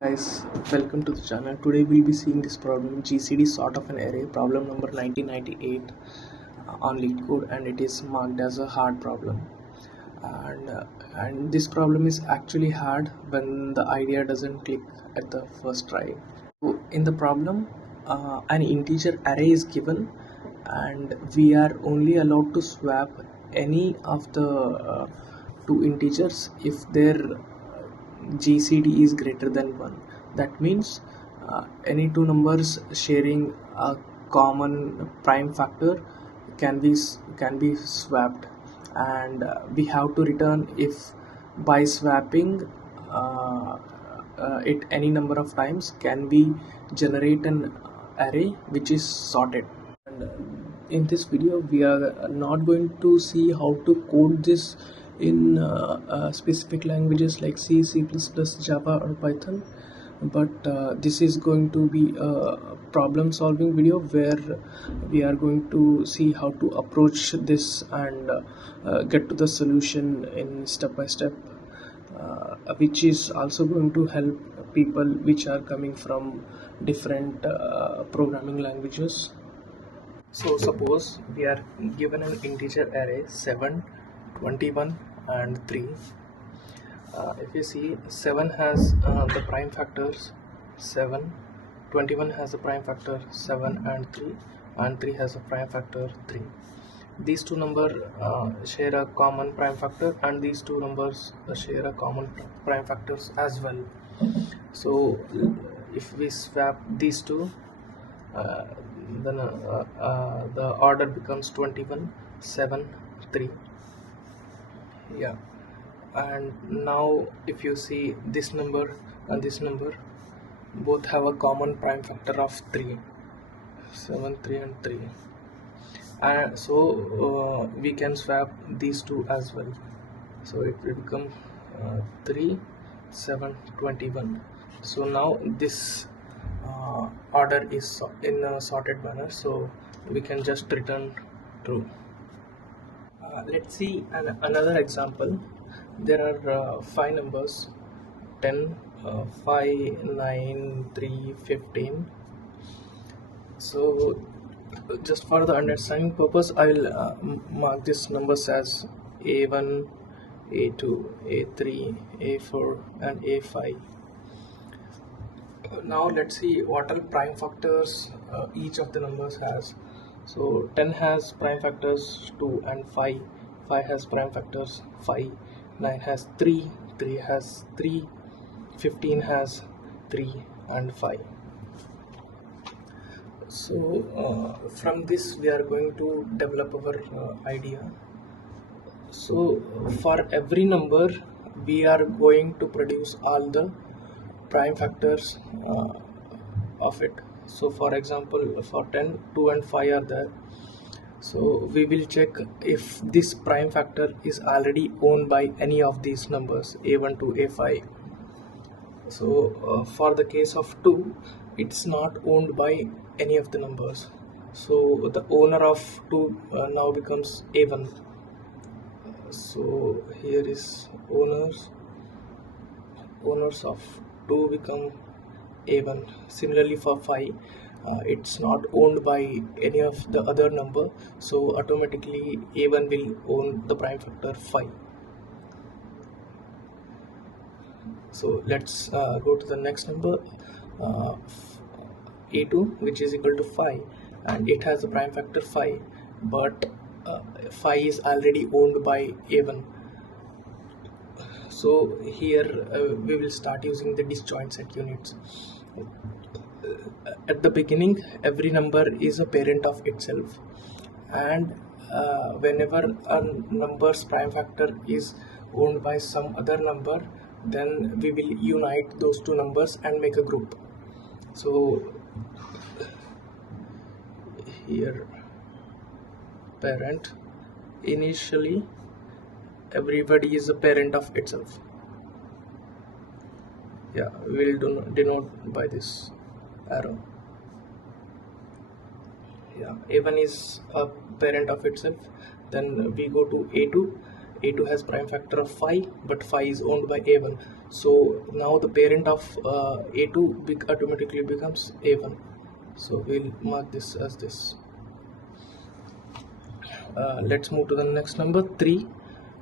Guys, welcome to the channel. Today we'll be seeing this problem GCD sort of an array, problem number 1998 on Leetcode, and it is marked as a hard problem. And this problem is actually hard when the idea doesn't click at the first try. So in the problem, an integer array is given, and we are only allowed to swap any of the two integers if their GCD is greater than 1. That means any two numbers sharing a common prime factor can be swapped, and we have to return if by swapping it any number of times can we generate an array which is sorted. And in this video we are not going to see how to code this in specific languages like C, C++, Java or Python, but this is going to be a problem solving video where we are going to see how to approach this and get to the solution in step by step, which is also going to help people which are coming from different programming languages. So suppose we are given an integer array 7, 21 and 3. If you see, 7 has the prime factors 7, 21 has a prime factor 7 and 3, and 3 has a prime factor 3. These two numbers share a common prime factor, and these two numbers share a common prime factors as well. So if we swap these two, then the order becomes 21, 7, 3. Yeah, and now if you see, this number and this number both have a common prime factor of 3, 7, 3 and 3, and so we can swap these two as well. So it will become 3, 7, 21. So now this order is in a sorted manner, so we can just return true. Let's see another example. There are 5 numbers: 10, 5, 9, 3, 15. So just for the understanding purpose, I will mark these numbers as A1, A2, A3, A4 and A5. Now let's see what are prime factors each of the numbers has. So 10 has prime factors 2 and 5, 5 has prime factors 5, 9 has 3, 3 has 3, 15 has 3 and 5. So from this we are going to develop our idea. So for every number we are going to produce all the prime factors of it. So for example, for 10, 2 and 5 are there, so we will check if this prime factor is already owned by any of these numbers A1 to A5. So for the case of 2, it's not owned by any of the numbers, so the owner of 2 now becomes A1. So here is owners of 2 become A1. Similarly for 5, it's not owned by any of the other number, so automatically A1 will own the prime factor 5. So let's go to the next number, A2, which is equal to 5, and it has the prime factor 5, but 5 is already owned by A1. So here we will start using the disjoint set units. At the beginning, every number is a parent of itself, and whenever a number's prime factor is owned by some other number, then we will unite those two numbers and make a group. So here parent, initially everybody is a parent of itself. Yeah, we will denote by this arrow. Yeah, A1 is a parent of itself. Then we go to A2. A2 has prime factor of 5, but 5 is owned by A1, So now the parent of A2 automatically becomes A1. So we'll mark this as this. Let's move to the next number 3.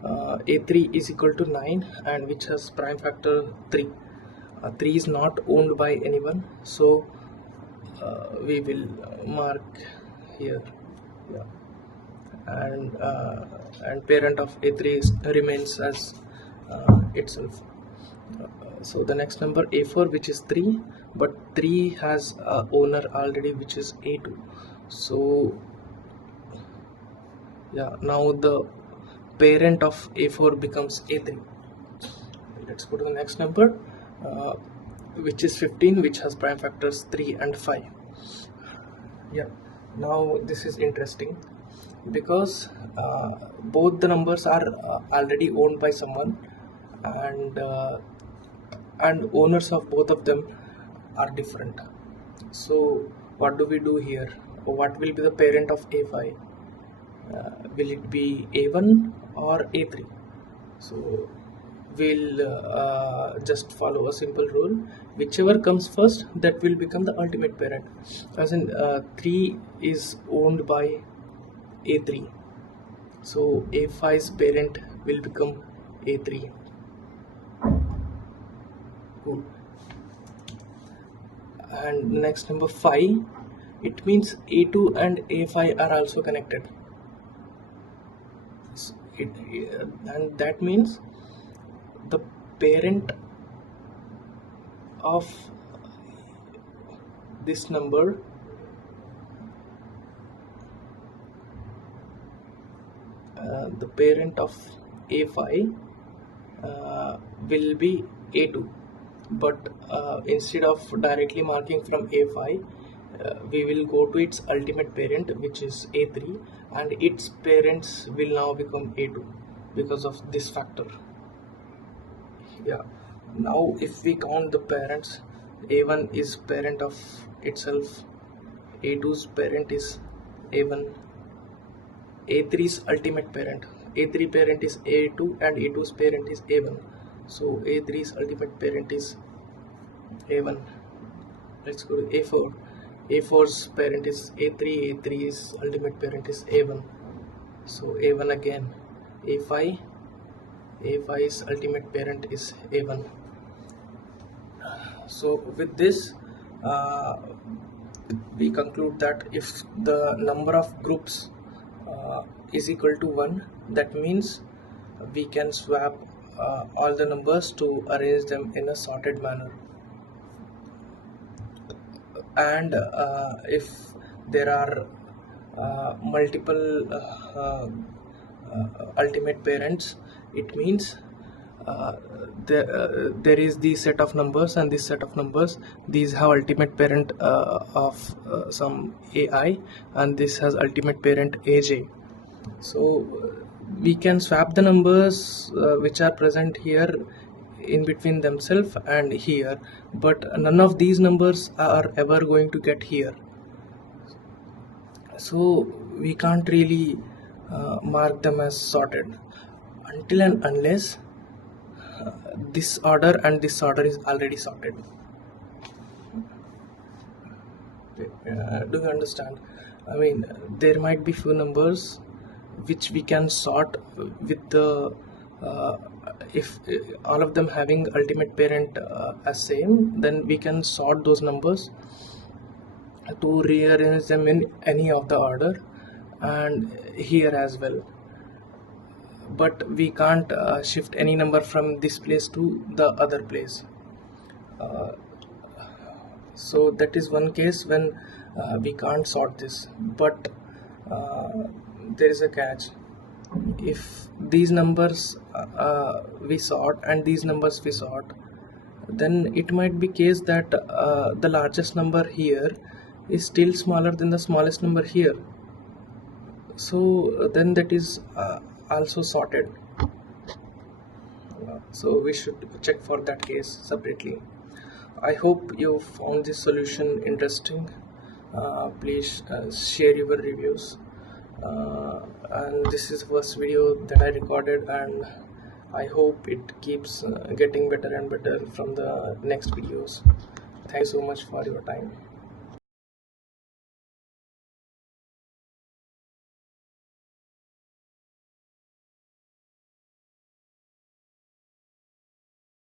A3 is equal to 9, and which has prime factor 3. 3 is not owned by anyone, so we will mark here. Yeah. And parent of A3 remains as itself. So the next number A4, which is 3, but 3 has a owner already, which is A2. So yeah, now the parent of A4 becomes A3. Let's go to the next number, which is 15, which has prime factors 3 and 5. Yeah, now this is interesting because both the numbers are already owned by someone, and owners of both of them are different. So what do we do here? What will be the parent of A5? Will it be A1 or A3? So we'll just follow a simple rule. Whichever comes first, that will become the ultimate parent. As in 3 is owned by A3, so A5's parent will become A3. Cool. And next number 5, it means A2 and A5 are also connected. So and that means the parent of this number the parent of A5 will be A2, but instead of directly marking from A5, we will go to its ultimate parent, which is A3, and its parents will now become A2 because of this factor. Yeah, now if we count the parents, A1 is parent of itself, A2's parent is A1, A3's ultimate parent, A3 parent is A2, and A2's parent is A1. So A3's ultimate parent is A1. Let's go to A4. A4's parent is A3, A3's ultimate parent is A1. So A1 again. A5, A5's ultimate parent is A1. So with this, we conclude that if the number of groups is equal to 1, that means we can swap all the numbers to arrange them in a sorted manner. And if there are multiple ultimate parents, it means there is the set of numbers and this set of numbers. These have ultimate parent of some AI, and this has ultimate parent AJ. So we can swap the numbers which are present here in between themselves and here, but none of these numbers are ever going to get here. So we can't really mark them as sorted until and unless this order and this order is already sorted. Do you understand? I mean, there might be few numbers which we can sort with the if all of them having ultimate parent as same, then we can sort those numbers to rearrange them in any of the order, and here as well. But we can't shift any number from this place to the other place. So that is one case when we can't sort this. But there is a catch. If these numbers we sort and these numbers we sort, then it might be case that the largest number here is still smaller than the smallest number here. So then that is also sorted. So we should check for that case separately. I hope you found this solution interesting. Please share your reviews. And this is the first video that I recorded, and I hope it keeps getting better and better from the next videos. Thank you so much for your time.